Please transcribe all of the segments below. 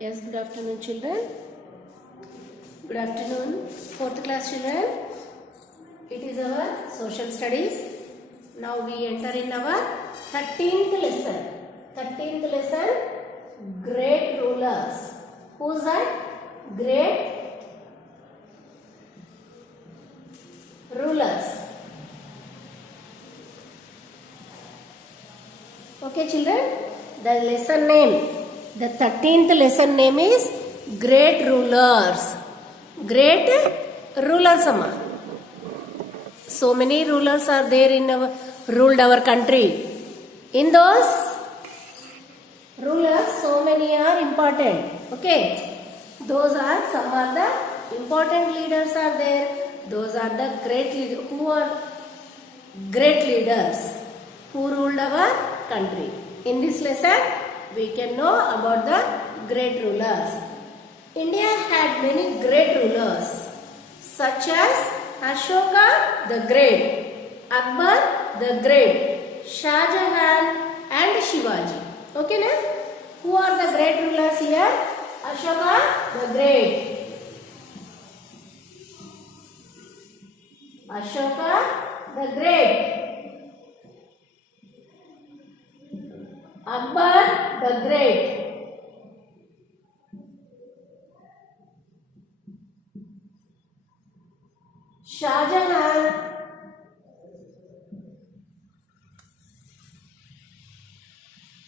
Yes, good afternoon, children. Good afternoon, 4th class children. It is our social studies. Now we enter in our 13th lesson. 13th lesson, great rulers. Who's that? Great rulers. Okay, children. The lesson name. The 13th lesson name is Great Rulers. Great rulers, amma. So many rulers are there in ruled our country. In those rulers, so many are important. Okay, those are some of the important leaders are there. Those are the great leaders. Who are great leaders who ruled our country? In this lesson, we can know about the great rulers. India had many great rulers such as Ashoka the Great, Akbar the Great, Shah Jahan and Shivaji. Okay, na? Who are the great rulers here? Ashoka the Great, Ashoka the Great, Akbar the Great, Shah Jahan,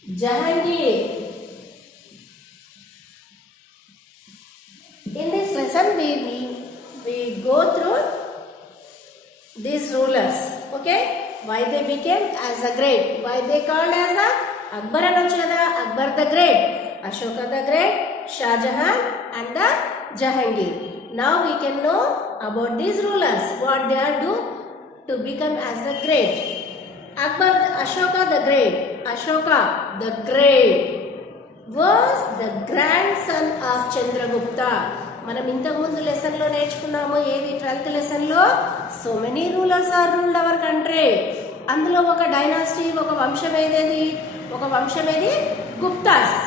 Jahangir. In this lesson, we go through these rulers. Okay, why they became as a great? Why they called as a Akbar anochu kada? Akbar the Great, Ashoka the Great, Shah Jahan and the Jahangir. Now we can know about these rulers, what they are do to become as the great. Ashoka the Great. Ashoka the Great was the grandson of Chandragupta. మనం ఇంతకు ముందు lesson లో నేర్చుకున్నాము. ఏది 12th lesson లో so many rulers are ruled our country. అందులో ఒక dynasty, ఒక వంశం ఏదేది? ఒక వంశం ఏది? Guptas.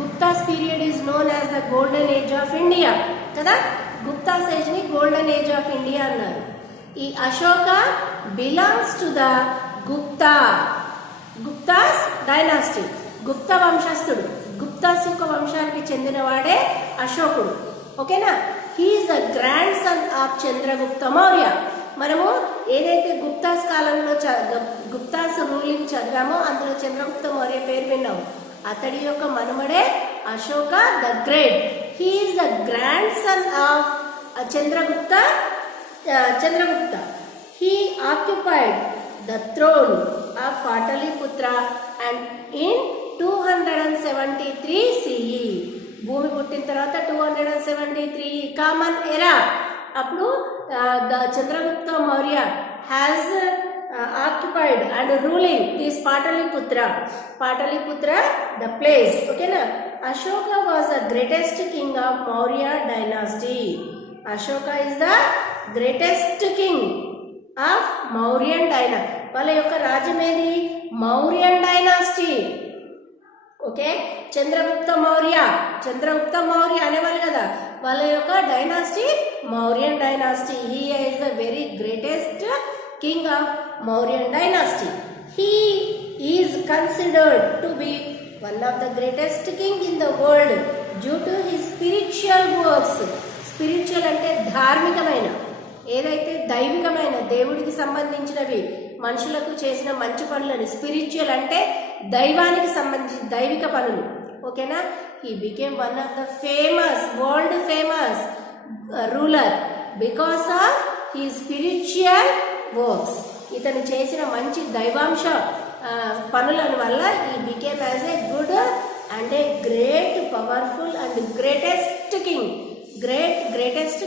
Guptas period is known as the golden age of India కదా. గుప్తాస్ ఏజ్ ని గోల్డెన్ ఏజ్ ఆఫ్ ఇండియా అన్నారు. ఈ Ashoka belongs to the Guptas dynasty. Gupta వంశస్థుడు. గుప్తాస్ యొక్క వంశానికి చెందినవాడే అశోకుడు. ఓకేనా? He is the grandson of Chandragupta Maurya. మనము ఏదైతే గుప్తాస్ కాలంలో గుప్తాస్ రూలింగ్ చదివామో అందులో చంద్రగుప్త మౌర్య పేరు విన్నాము. అతడి యొక్క మనుమడే Ashoka the great. He is the grandson of Chandragupta. He occupied the throne of Pataliputra and in 273 CE. భూమి పుట్టిన తర్వాత 273 కామన్ ఎరా. అప్పుడు Chandragupta Maurya has occupied and ruling this Pataliputra the place. Okay na? Ashoka was the greatest king of Maurya dynasty. Ashoka is the greatest king of Mauryan dynasty. వాళ్ళ యొక్క రాజ్యం ఏది? Mauryan dynasty. Okay, Chandragupta Maurya అనేవాళ్ళు కదా, వాళ్ళ యొక్క dynasty Mauryan dynasty. He is the very greatest king of Mauryan dynasty. He is considered to be one of the greatest king in the world due to his spiritual works. Spiritual అంటే ధార్మికమైన, ఏదైతే దైవికమైన దేవుడికి సంబంధించినవి మనుషులకు చేసిన మంచి పనులని. స్పిరిచువల్ అంటే దైవానికి సంబంధించిన దైవిక పనులు. ఓకేనా? He became one of the world famous ruler because of he spiritual works. ఇతను చేసిన మంచి దైవాంశ పనుల వల్ల ఈ became as a good and a great powerful and greatest king. Greatest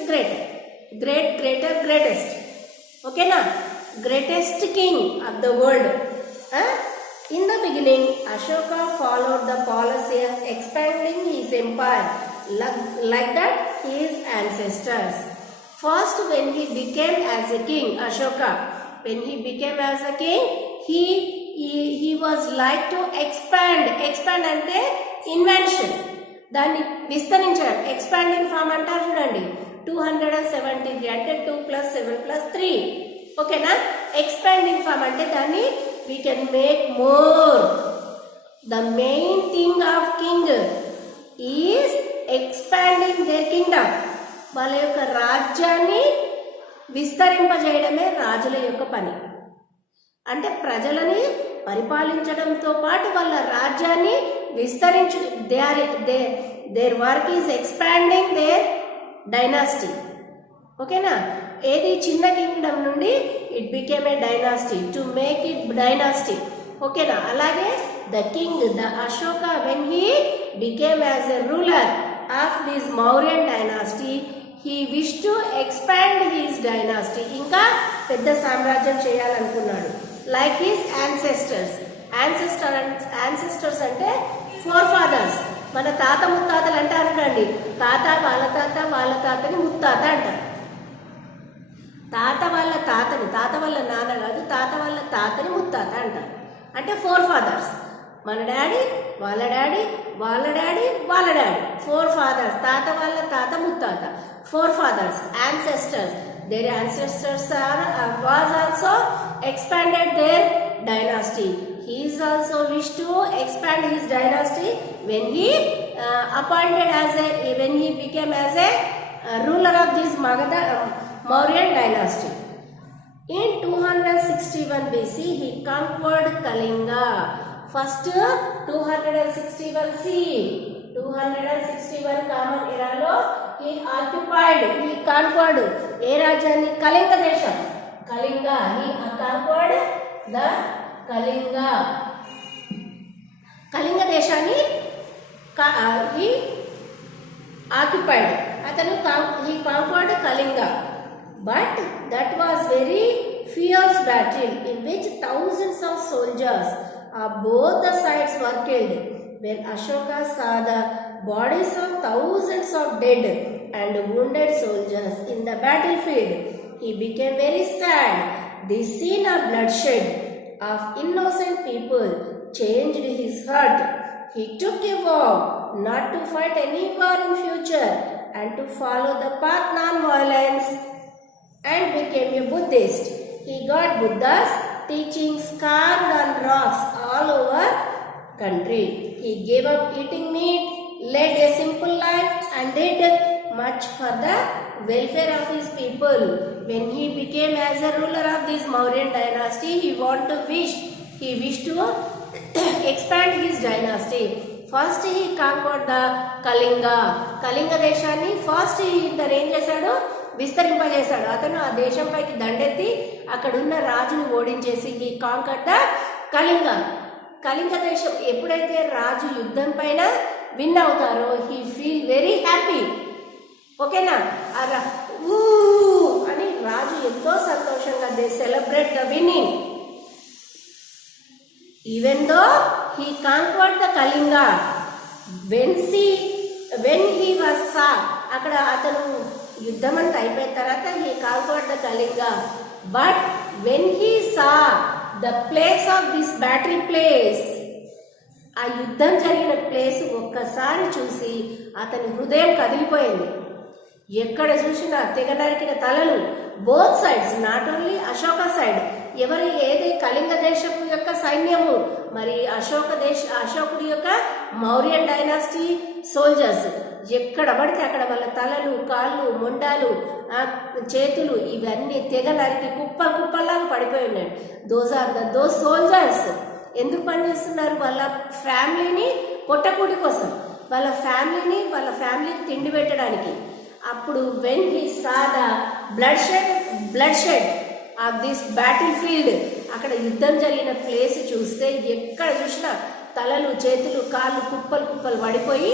ఓకేనా? Greatest king of the world. In the beginning, Ashoka followed the policy of expanding his empire like that his ancestors. First, when he became as a king, Ashoka, when he became as a king, he was like to expand ante invention. దాన్ని విస్తరించడం expanding form అంటారు చూడండి. 273 అంటే 2 + 7 + 3. ఓకేనా? Expanding form అంటే దాన్ని we can make more. The main thing of king is expanding there Kingdom. వాళ్ళ యొక్క రాజ్యాన్ని విస్తరింపజేయడమే రాజుల యొక్క పని. అంటే ప్రజలని పరిపాలించడంతో పాటు వాళ్ళ రాజ్యాన్ని విస్తరించు. Their work is expanding their dynasty. ఓకేనా? ఏది చిన్న కింగ్డమ్ నుండి it became a dynasty, to make it dynasty. ఓకేనా? అలాగే the king, the Ashoka, when he became as a ruler of this Mauryan dynasty, he wish to expand his dynasty. ఇంకా పెద్ద సామ్రాజ్యం చేయాలనుకున్నాడు. Like his ancestors. యాన్సెస్టర్స్ అంటే four fathers. మన తాత ముత్తాతలు అంటారు కండి. తాత వాళ్ళ తాతని ముత్తాత అంటారు. తాత వాళ్ళ నాన్న కాదు, తాత వాళ్ళ తాతని ముత్తాత అంటారు. అంటే ఫోర్ ఫాదర్స్. మన డాడీ, వాళ్ళ డాడీ, వాళ్ళ డాడీ, వాళ్ళ డాడీ. Four fathers. తాత వాళ్ళ తాత ముత్తాత. Four fathers, ancestors. Their ancestors was also expanded their dynasty. He is also wished to expand his dynasty when he when he became as a ruler of this Mauryan dynasty. In 261 BC, he conquered Kalinga. First 261 CE, 261 common ఎరాలో he occupied, he conquered ఏ రాజ్యాన్ని? కళింగ దేశం. Kalinga. he conquered the Kalinga. Kalinga దేశాన్ని he occupied. అతను he conquered Kalinga. But that was very fierce battle in which thousands of soldiers of both the sides were killed. When Ashoka saw the bodies of thousands of dead and wounded soldiers in the battlefield, he became very sad. This scene of bloodshed of innocent people changed his heart. He took a vow not to fight any war in future and to follow the path non-violence, and became a Buddhist. He got Buddha's teachings carved on rocks all over country. He gave up eating meat, led a simple life, and did much for the welfare of his people. When he became as a ruler of this Mauryan dynasty, he wished to expand his dynasty. First he conquered the Kalinga. Kalinga దేశాన్ని first ఇతను ఏం చేశాడు? విస్తరింపజేశాడు. అతను ఆ దేశంపైకి దండెత్తి అక్కడున్న రాజును ఓడించేసి he conquered the Kalinga. Kalinga దేశం ఎప్పుడైతే రాజు యుద్ధం పైన విన్ అవుతారో he feel very happy. ఓకేనా? అని రాజు ఎంతో సంతోషంగా they celebrate the winning. Even though he conquered the Kalinga, when he was saw, అక్కడ అతను యుద్ధం అంతా అయిపోయిన తర్వాత he conquered the Kalinga. But when he saw the place of this battle place, ఆ యుద్ధం జరిగిన ప్లేస్ ఒక్కసారి చూసి అతని హృదయం కదిలిపోయింది. ఎక్కడ చూసినా తెగ నరికిన తలలు, both sides, not only Ashoka side. ఏది కళింగ దేశం యొక్క సైన్యము, మరి అశోకుడి యొక్క మౌర్యన్ డైనాసిటీ సోల్జర్స్ ఎక్కడ పడితే అక్కడ వాళ్ళ తలలు, కాళ్ళు, మొండాలు, చేతులు ఇవన్నీ తెగ నరికి కుప్పల్లాగా పడిపోయి ఉన్నాయి. దోస్ సోల్జర్స్ ఎందుకు పనిచేస్తున్నారు? వాళ్ళ ఫ్యామిలీని పొట్టకూడి కోసం, వాళ్ళ ఫ్యామిలీని తిండి పెట్టడానికి. అప్పుడు when he saw the blood shed of this battle field, అక్కడ యుద్ధం జరిగిన ప్లేస్ చూస్తే ఎక్కడ చూసినా తలలు, చేతులు, కాళ్ళు కుప్పలు పడిపోయి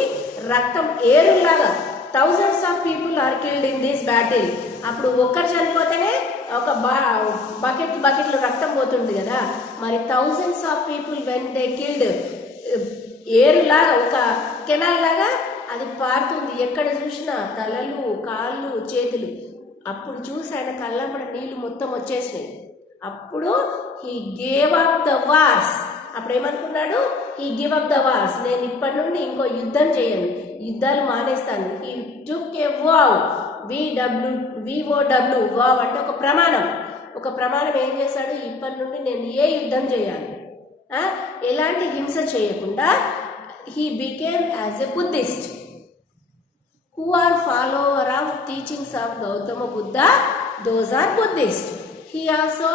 రక్తం ఏరులాగా. Thousands of people are killed in this battle. అప్పుడు ఒక్కరు చనిపోతేనే ఒక బకెట్లు రక్తం పోతుంది కదా, మరి thousands of people when they killed, ఏరులాగా ఒక కెనాల్ లాగా అది పారుతుంది. ఎక్కడ చూసినా తలలు, కాళ్ళు, చేతులు. అప్పుడు చూసి ఆయన కళ్ళంపడ నీళ్లు మొత్తం వచ్చేసినాయి. అప్పుడు he gave up the wars. అప్పుడు ఏమనుకున్నాడు? ఈ గివ్ అప్ ద వార్స్, నేను ఇప్పటి నుండి ఇంకో యుద్ధం చేయను, యుద్ధాలు మానేస్తాను. ఈ టుక్ ఏ వావ్, VOW, వావ్ అంటే ఒక ప్రమాణం. ఒక ప్రమాణం ఏం చేశాడు, ఇప్పటి నుండి నేను ఏ యుద్ధం చేయాలి, ఎలాంటి హింస చేయకుండా. He became as a Buddhist. Who are follower of teachings of Gautama Buddha, those are Buddhist. He also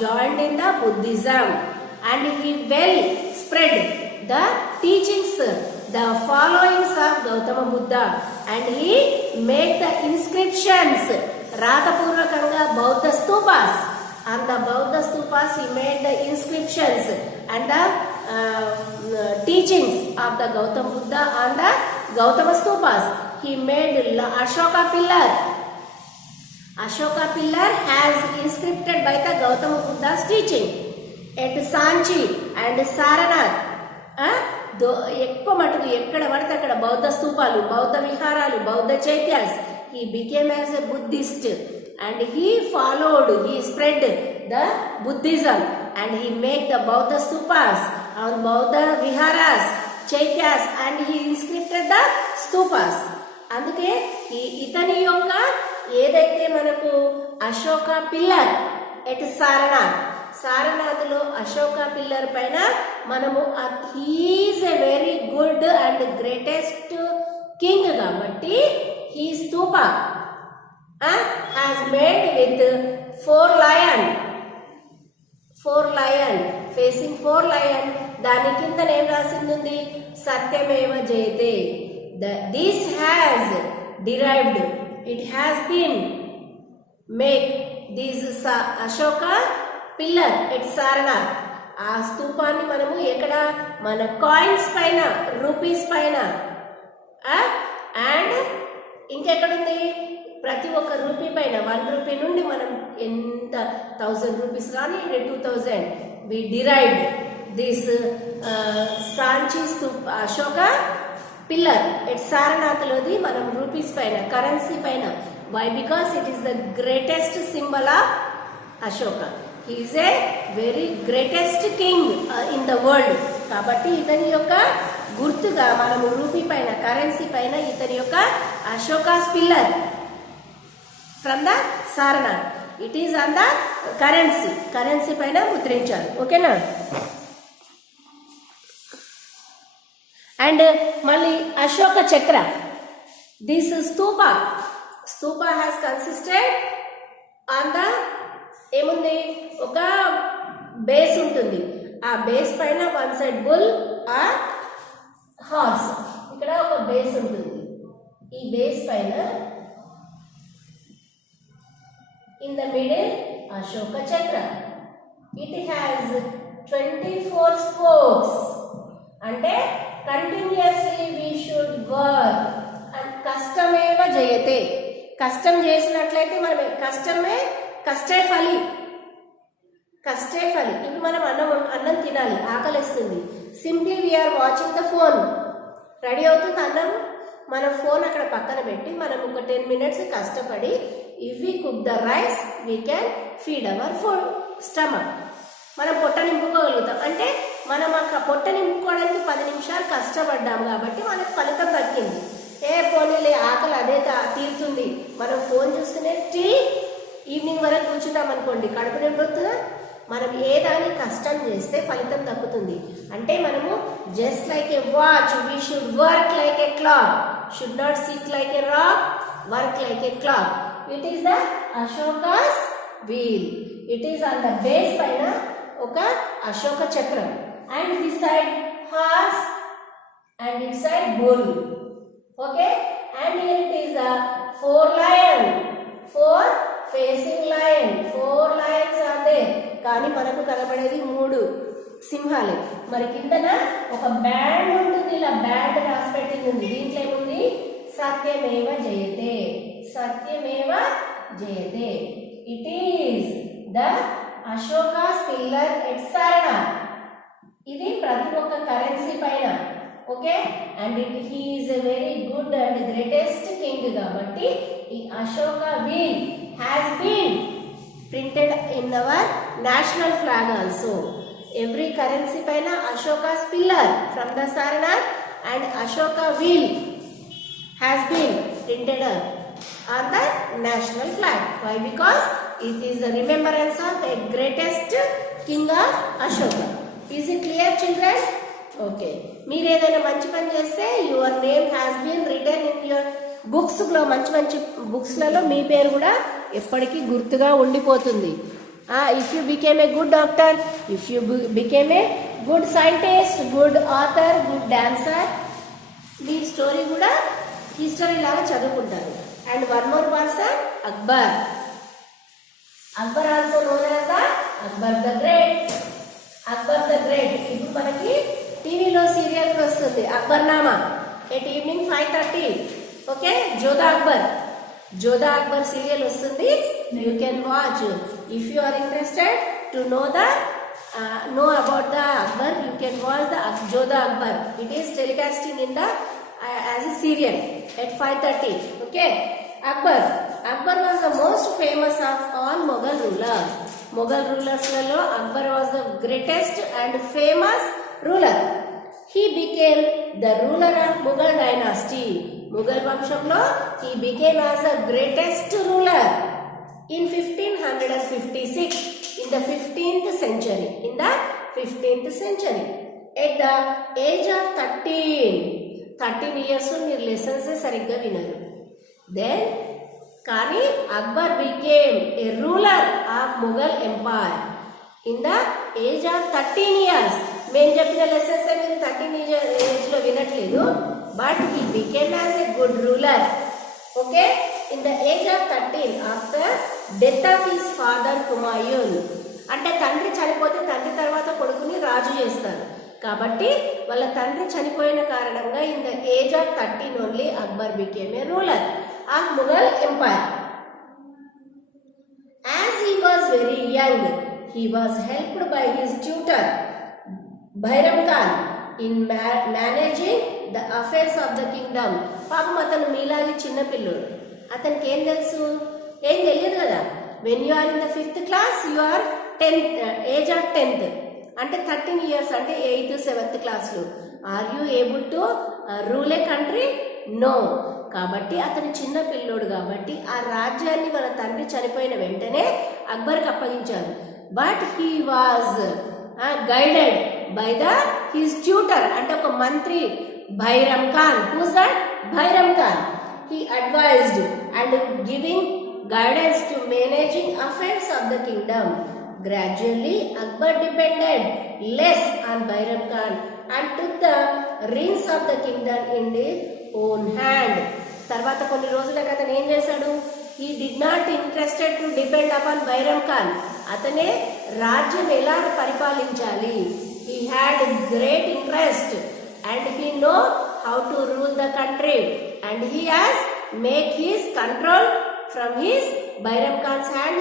joined in the Buddhism and he well spread the teachings, the followings of Gautama Buddha, and he made the inscriptions, Ratapurvakanga Bauddha stupas. On the Bauddha stupas he made the inscriptions and the teachings of the Gautama Buddha on the Gautama stupas. He made Ashoka pillar. Ashoka pillar has inscripted by the Gautama Buddha's teaching. At Sanchi and Saranath, ఎక్కువ మటుకు ఎక్కడ పడితే అక్కడ బౌద్ధ స్తూపాలు, బౌద్ధ విహారాలు, బౌద్ధ chaityas. He became as a Buddhist and he followed, he spread the Buddhism and he made the Bauddha stupas on Bauddha viharas, chaityas, and he inscripted the stupas. అందుకే ఇతని యొక్క ఏదైతే మనకు అశోక పిల్లర్ ఎట్ సారనాథ్లో అశోక పిల్లర్ పైన మనము he is a very good and greatest king కాబట్టి he stupa has made with 4 lion facing 4 lion. దాని కింద ఏం రాసింది, సత్యమేవ జయతే. This has derived, it has been make this Ashoka pillar at Saranath. ఆ స్తూపాన్ని మనము ఎక్కడ, మన కాయిన్స్ పైన, రూపీస్ పైన, అండ్ ఇంకెక్కడుంది, ప్రతి ఒక్క రూపీ పైన 1 రూపీ నుండి మనం ఎంత 1000 రూపీస్ కానీ 2000 we derived this Sanchi stupa Ashoka pillar at సారనాథ్లోది మనం రూపీస్ పైన, కరెన్సీ పైన. Why? Because it is the greatest symbol of Ashoka. He is a very greatest king in the world. కాబట్టి ఇతని యొక్క గుర్తుగా మనము రూపీ పైన, కరెన్సీ పైన ఇతని యొక్క Ashoka's pillar from the Sarnath, it is on the currency పైన ముద్రించారు. ఓకేనా? అండ్ మళ్ళీ Ashoka Chakra, this stupa has consisted on the, ఏముంది, ఒక బేస్ ఉంటుంది. ఆ బేస్ పైన 1 సైడ్ బుల్ ఆర్ హార్స్, ఇక్కడ ఒక బేస్ ఉంటుంది. ఈ బేస్ పైన in the middle Ashoka Chakra. It has 24 spokes. అంటే continuously we should work and కష్టమేవ జయతే. కష్టం చేసినట్లయితే మనం కష్టే ఫలి. ఇప్పుడు మనం అన్నం తినాలి, ఆకలిస్తుంది. Simply we are watching the phone. Ready అవుతుంది అన్నం, మన ఫోన్ అక్కడ పక్కన పెట్టి మనం ఒక 10 minutes కష్టపడి, if we cook the rice we can feed hour stomach. మనం పొట్ట నింపుకోగలుగుతాం. అంటే మనం ఆ పొట్ట నింపుకోవడానికి 10 నిమిషాలు కష్టపడ్డాం కాబట్టి మనకు ఫలితం దక్కింది. పోనీలే, ఆకలి అదే తీరుతుంది. మనం ఫోన్ చూస్తూనే ఈవినింగ్ వరకు కూర్చుంటాం అనుకోండి, కడుపు నింపుతుందా? మనం ఏదాన్ని కష్టం చేస్తే ఫలితం దక్కుతుంది. అంటే మనము just like a watch, we should work like a clock, should not sit like a rock, work like a clock. It is the Ashoka's wheel. It is on the base పైన ఒక అశోక చక్రం. And this side horse and inside bull. Okay, and here it is a 4 lion, 4 facing lion, 4 lions are there. కానీ మనకు కనబడేది 3 సింహాలే. మరి కిందన ఒక band ఉంటుంది, ఇలా బ్యాండ్ రాసి పెట్టింది ఉంది. దీంట్లో ఏముంది? సత్యమేవ జయతే, సత్యమేవ జయతే. It is the Ashoka's pillar at Sarnath. ఇది ప్రతి ఒక్క కరెన్సీ పైన. Okay, and he is a very good and greatest king కాబట్టి ఈ Ashoka wheel has been printed in our national flag also. Every currency పైన Ashoka's pillar from the Sarnath and Ashoka wheel has been printed on the national flag. Why? Because it is the remembrance of a greatest king of Ashoka. Is it clear, children? Okay. మీరు ఏదైనా మంచి పని చేస్తే your name has been written in your books లో, మంచి మంచి బుక్స్లలో మీ పేరు కూడా ఎప్పటికీ గుర్తుగా ఉండిపోతుంది. If you became a good doctor, if you became a good scientist, good author, good dancer, మీ స్టోరీ కూడా హిస్టరీ లాగా చదువుకుంటారు. And one more person, Akbar. Akbar also known as the Akbar the Great. Akbar the Great. ఇప్పుడు మనకి టీవీలో serial వస్తుంది Akbarnama at evening 5:30. Okay, Jodha Akbar. Jodha Akbar serial వస్తుంది. You can watch if you are interested to know about the Akbar. You can watch the Jodha Akbar. It is telecasting in the as a serial at 5:30. Okay, Akbar was the most famous of all Mughal rulers. Mughal rulers లలో Akbar was the greatest and famous ruler. He became the ruler of Mughal dynasty. Mughal వంశంలో he became as the greatest ruler in 1556, in the 15th century. In the 15th century, at the age of 13 years మీరు lessons సరిగ్గా వినరు. Then కానీ Akbar became a ruler of Mughal empire in the age of 13 years. మేము చెప్పిన lessons మీరు 13 ఏజ్లో వినట్లేదు. But he became as a good ruler. Okay, in the age of 13 after death of his father Humayun. అంటే తండ్రి చనిపోతే తండ్రి తర్వాత కొడుకుని రాజు చేస్తారు. కాబట్టి వాళ్ళ తండ్రి చనిపోయిన కారణంగా in the age of 13 only Akbar became a ruler of Mughal empire. As he was very young, he was helped by his tutor Bairam Khan in managing the affairs of the kingdom. పాపం అతను మీలాగే చిన్నపిల్లోడు, అతనికి ఏం తెలుసు? ఏం తెలియదు కదా. When you are in the 5th class, you are 10th age of 10th అంటే 13 years అంటే 8th 7th క్లాస్లో. Are you able to rule a country? No. కాబట్టి అతను చిన్న పిల్లోడు కాబట్టి ఆ రాజ్యాన్ని వాళ్ళ తండ్రి చనిపోయిన వెంటనే అక్బర్కి అప్పగించారు. But he was guided by the his tutor అంటే ఒక మంత్రి Bairam Khan. Who's that? Bairam Khan. He advised and giving guidance to managing affairs of the kingdom. Gradually, Akbar depended less on Bairam Khan and took the reins of the kingdom in his own hand. తర్వాత కొన్ని రోజులకు అతను ఏం చేశాడు? He did not interested to depend upon Bairam Khan. అతనే రాజ్యం ఎలా పరిపాలించాలి. He had great interest and he know how to rule the country and he has make his control from his Bairam Khan's hand.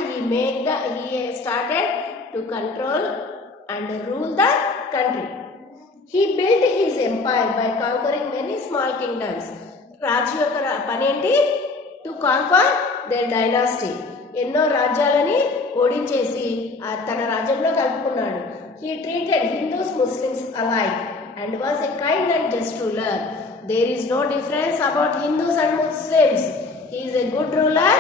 He started to control and rule the country. He built his empire by conquering many small kingdoms. రాజు యొక్క పని ఏంటి? To conquer their dynasty. ఎన్నో రాజ్యాలని ఓడించేసి తన రాజ్యంలో కలుపుకున్నాడు. He treated Hindus, Muslims alike and was a kind and just ruler. There is no difference about Hindus and Muslims. He is a good ruler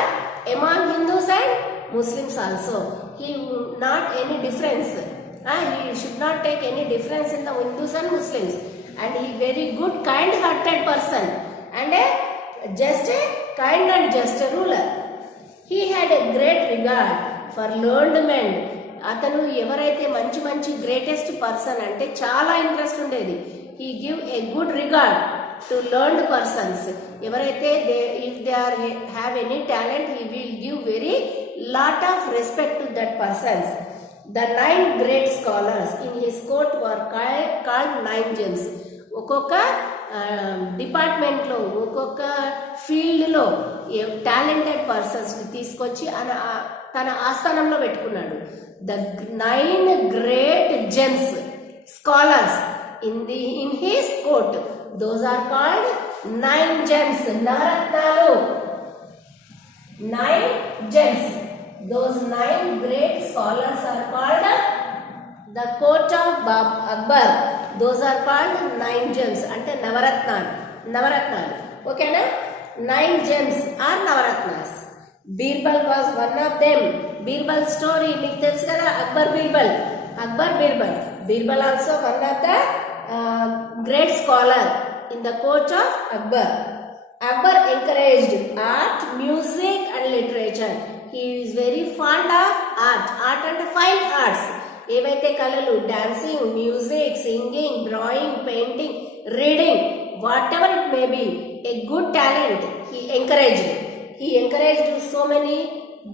among Hindus and Muslims also. He not any difference. He should not take any difference in the Hindus and Muslims. And he very good, kind-hearted person and just a kind and just a ruler. He had a great regard for learned men. అతను ఎవరైతే మంచి మంచి greatest person అంటే చాలా interest ఉండేది. He give a good regard to learned persons. ఎవరైతే if they are have any talent, he will give very lot of respect to that persons. The 9 great scholars in his court were called 9 gems. ఒక్కొక్క డిపార్ట్మెంట్లో ఒక్కొక్క ఫీల్డ్లో talented persons తీసుకొచ్చి తన ఆస్థానంలో పెట్టుకున్నాడు. The 9 great gems scholars in his court, those are called 9 gems. Navaratnalu 9 gems. Those 9 great scholars are called the court of Akbar, those are called 9 gems ante navaratnalu. Okay na? 9 gems are navaratnas. Birbal was one of them. Birbal story meeku telusu kada, Akbar Birbal also one of the great scholar in the court of Akbar. Akbar encouraged art, music and literature. He is very fond of art and fine arts. ఏవైతే కళలు, dancing, music, singing, drawing, painting, reading, what ever it may be, a good talent he encouraged so many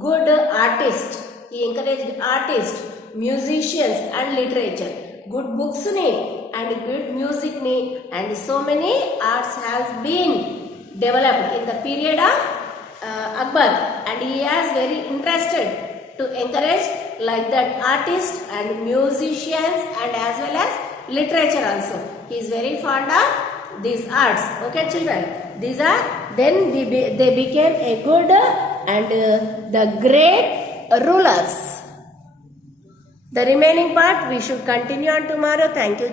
good artists. He encouraged artists, musicians and literature. Good books ni and good music ni and so many arts has been developed in the period of Akbar, and he is very interested to encourage like that artists and musicians and as well as literature also. He is very fond of these arts. Okay children, these are then they became a good and the great rulers. The remaining part we should continue on tomorrow. Thank you.